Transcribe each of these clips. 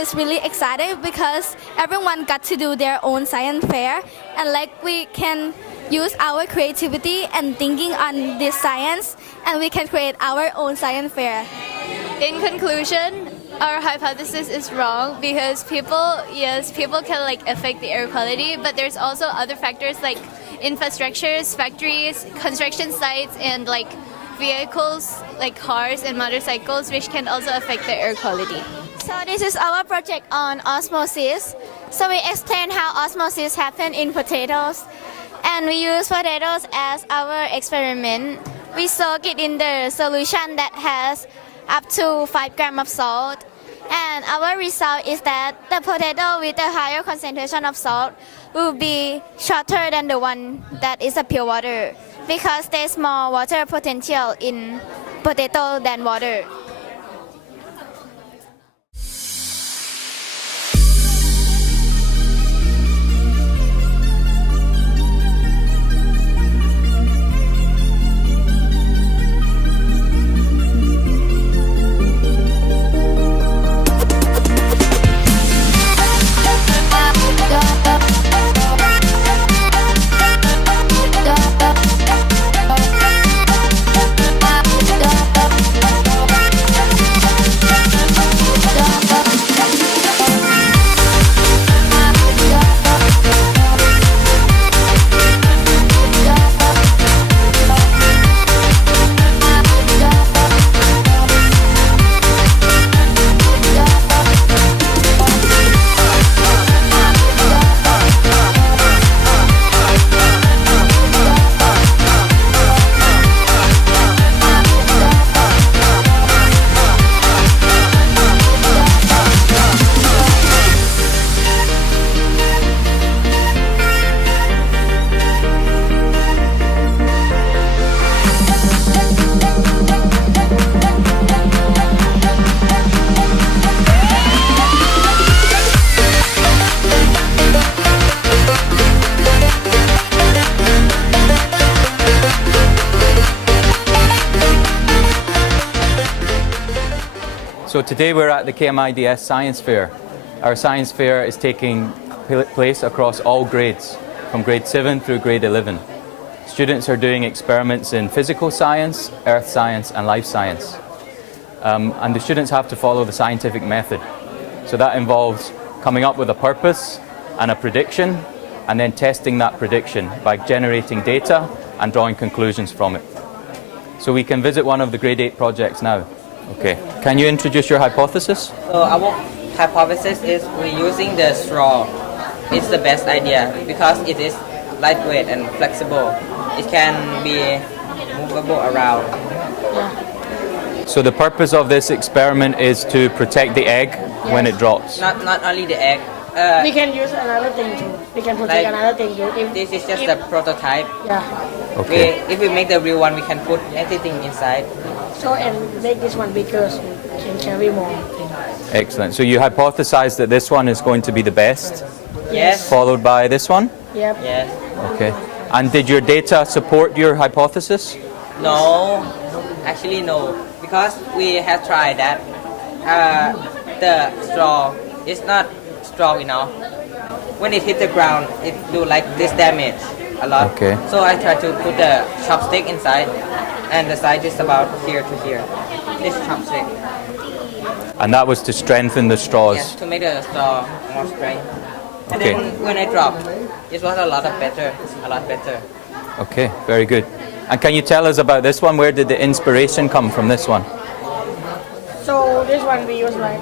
is really exciting because everyone got to do their own science fair, and like we can use our creativity and thinking on this science, and we can create our own science fair. In conclusion, our hypothesis is wrong because people can like affect the air quality, but there's also other factors like infrastructures, factories, construction sites, and like vehicles like cars and motorcycles, which can also affect the air quality. So this is our project on osmosis. So we explain how osmosis happens in potatoes, and we use potatoes as our experiment. We soak it in the solution that has up to 5 grams of salt. And our result is that the potato with a higher concentration of salt will be shorter than the one that is a pure water because there's more water potential in potato than water. So today we're at the KMIDS Science Fair. Our science fair is taking place across all grades, from grade 7 through grade 11. Students are doing experiments in physical science, earth science and life science. And the students have to follow the scientific method. So that involves coming up with a purpose and a prediction, and then testing that prediction by generating data and drawing conclusions from it. So we can visit one of the grade 8 projects now. Okay. Can you introduce your hypothesis? So our hypothesis is we're using the straw. It's the best idea because it is lightweight and flexible. It can be movable around. So the purpose of this experiment is to protect the egg when it drops. Not only the egg. We can use another thing too. We can protect another thing too. This is just a prototype. Yeah. Okay. If we make the real one, we can put anything inside. So and make this one bigger so we can carry more. Excellent. So you hypothesize that this one is going to be the best, Yes. followed by this one? Yep. Yes. Okay. And did your data support your hypothesis? No. Actually, no. Because we have tried that. The straw is not strong enough. When it hit the ground, it do like this damage a lot. Okay. So I try to put the chopstick inside, and the size is about here to here. This chopstick. And that was to strengthen the straws? Yes, to make the straw more strength. And Okay. then when I dropped, it was a lot better. Okay, very good. And can you tell us about this one? Where did the inspiration come from this one? So this one we use like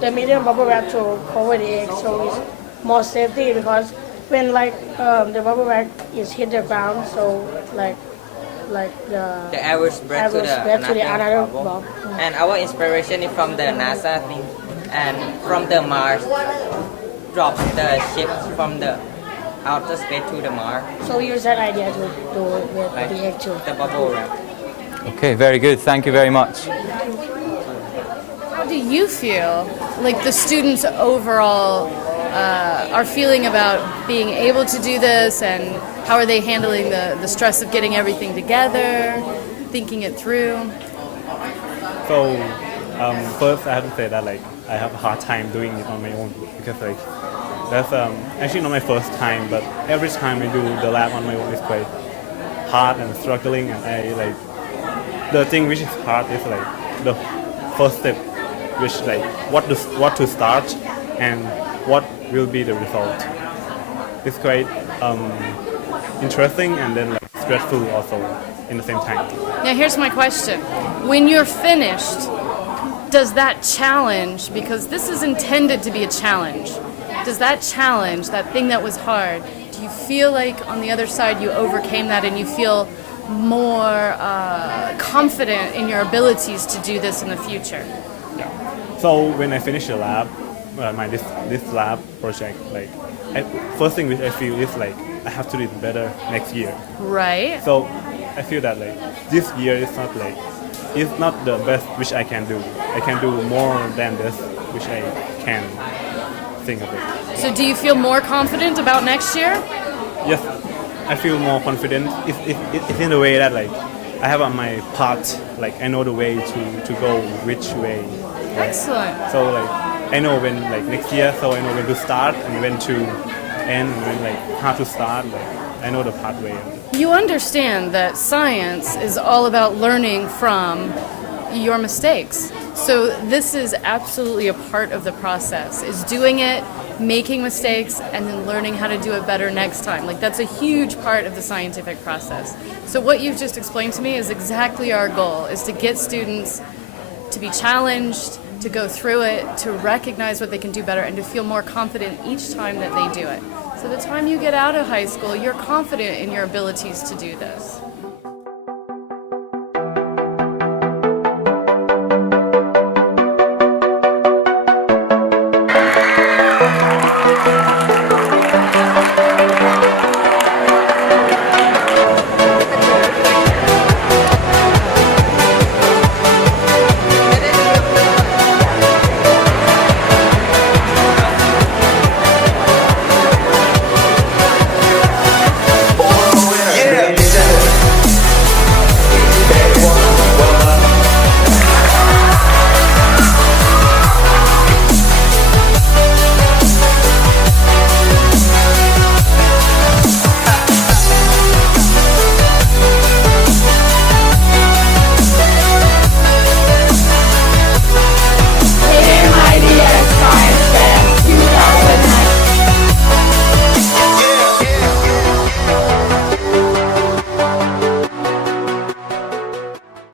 the medium bubble wrap to cover the egg, so it's more safety because when like the bubble wrap is hit the ground, so like The air will spread to the another bubble. bubble. And our inspiration is from the NASA thing, and from the Mars drops the ship from the outer space to the Mars, So we use that idea to do it with like the egg too. the bubble wrap. Okay, very good. Thank you very much. How do you feel like the students overall are feeling about being able to do this, and how are they handling the stress of getting everything together, thinking it through? So first I have to say that like I have a hard time doing it on my own because like that's actually not my first time, but every time I do the lab on my own is quite hard and struggling, and I like the thing which is hard is like the first step, which like what to start and what will be the result. It's quite interesting and then like stressful also in the same time. Now here's my question. When you're finished, does that challenge, because this is intended to be a challenge, does that challenge, that thing that was hard, do you feel like on the other side you overcame that and you feel more confident in your abilities to do this in the future? Yeah. So when I finish the lab, this lab project, like first thing which I feel is like I have to do it better next year. Right. So I feel that like this year is not the best which I can do. I can do more than this which I can think of it. So do you feel more confident about next year? Yes, I feel more confident. It's in the way that like I have on my path, like I know the way to go which way. Right? Excellent. So like I know when like next year, so I know when to start and when to end, and when like how to start. Like I know the pathway. You understand that science is all about learning from your mistakes. So this is absolutely a part of the process, is doing it, making mistakes, and then learning how to do it better next time. Like that's a huge part of the scientific process. So what you've just explained to me is exactly our goal, is to get students to be challenged, to go through it, to recognize what they can do better, and to feel more confident each time that they do it. So the time you get out of high school, you're confident in your abilities to do this.